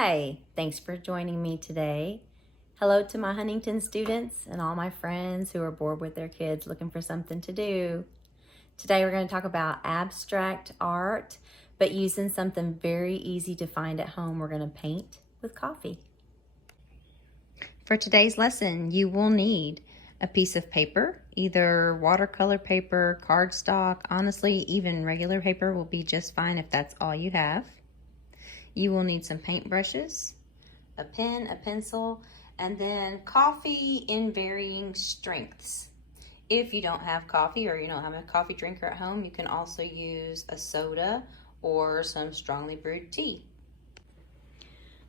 Hi, thanks for joining me today. Hello to my Huntington students and all my friends who are bored with their kids looking for something to do. Today we're going to talk about abstract art, but using something very easy to find at home. We're going to paint with coffee. For today's lesson, you will need a piece of paper, either watercolor paper, cardstock. Honestly, even regular paper will be just fine if that's all you have. You will need some paint brushes, a pen, a pencil, and then coffee in varying strengths. If you don't have coffee or you don't have a coffee drinker at home, you can also use a soda or some strongly brewed tea.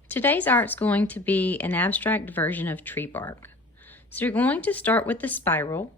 Today's art's going to be an abstract version of tree bark. So you're going to start with the spiral.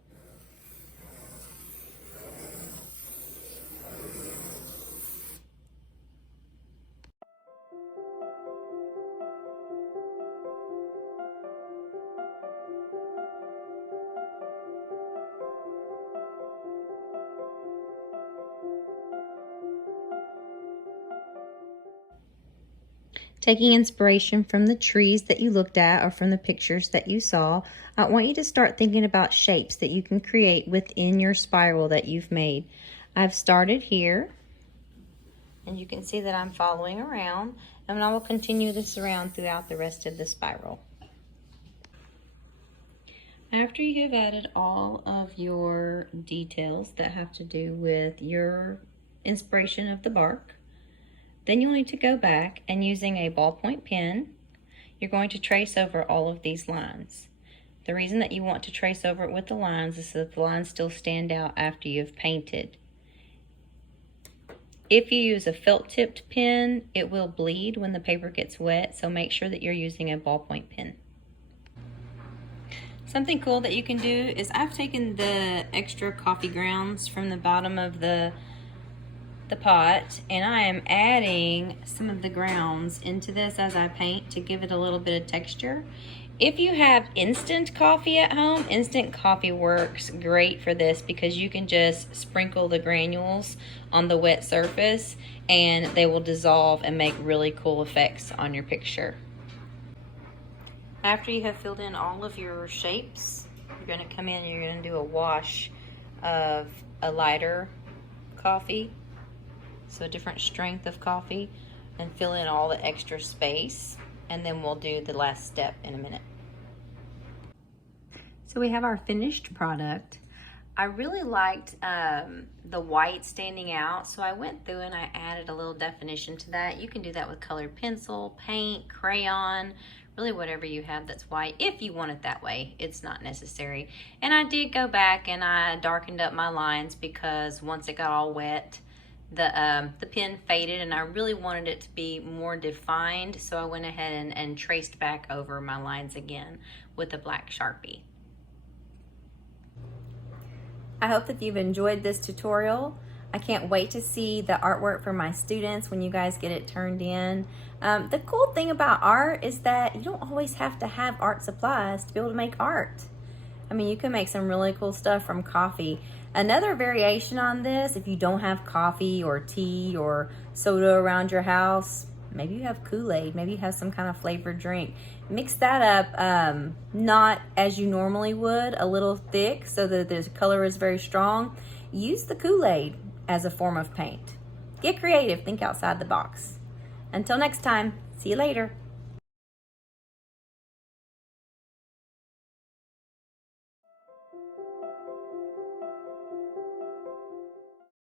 Taking inspiration from the trees that you looked at or from the pictures that you saw, I want you to start thinking about shapes that you can create within your spiral that you've made. I've started here, and you can see that I'm following around, and I will continue this around throughout the rest of the spiral. After you have added all of your details that have to do with your inspiration of the bark, then you'll need to go back and using a ballpoint pen, you're going to trace over all of these lines. The reason that you want to trace over it with the lines is so that the lines still stand out after you've painted. If you use a felt tipped pen, it will bleed when the paper gets wet, so make sure that you're using a ballpoint pen. Something cool that you can do is I've taken the extra coffee grounds from the bottom of the pot, and I am adding some of the grounds into this as I paint to give it a little bit of texture. If you have instant coffee at home, instant coffee works great for this because you can just sprinkle the granules on the wet surface and they will dissolve and make really cool effects on your picture. After you have filled in all of your shapes, you're going to come in and you're going to do a wash of a lighter coffee. So a different strength of coffee, and fill in all the extra space, and then we'll do the last step in a minute. So we have our finished product. I really liked the white standing out, so I went through and I added a little definition to that. You can do that with colored pencil, paint, crayon, really whatever you have that's white. If you want it that way, it's not necessary. And I did go back and I darkened up my lines because once it got all wet, the pen faded and I really wanted it to be more defined, so I went ahead and traced back over my lines again with a black Sharpie. I hope that you've enjoyed this tutorial. I can't wait to see the artwork for my students when you guys get it turned in. The cool thing about art is that you don't always have to have art supplies to be able to make art. I mean, you can make some really cool stuff from coffee. Another variation on this, if you don't have coffee or tea or soda around your house, maybe you have Kool-Aid, maybe you have some kind of flavored drink. Mix that up, not as you normally would, a little thick so that the color is very strong. Use the Kool-Aid as a form of paint. Get creative, think outside the box. Until next time, see you later.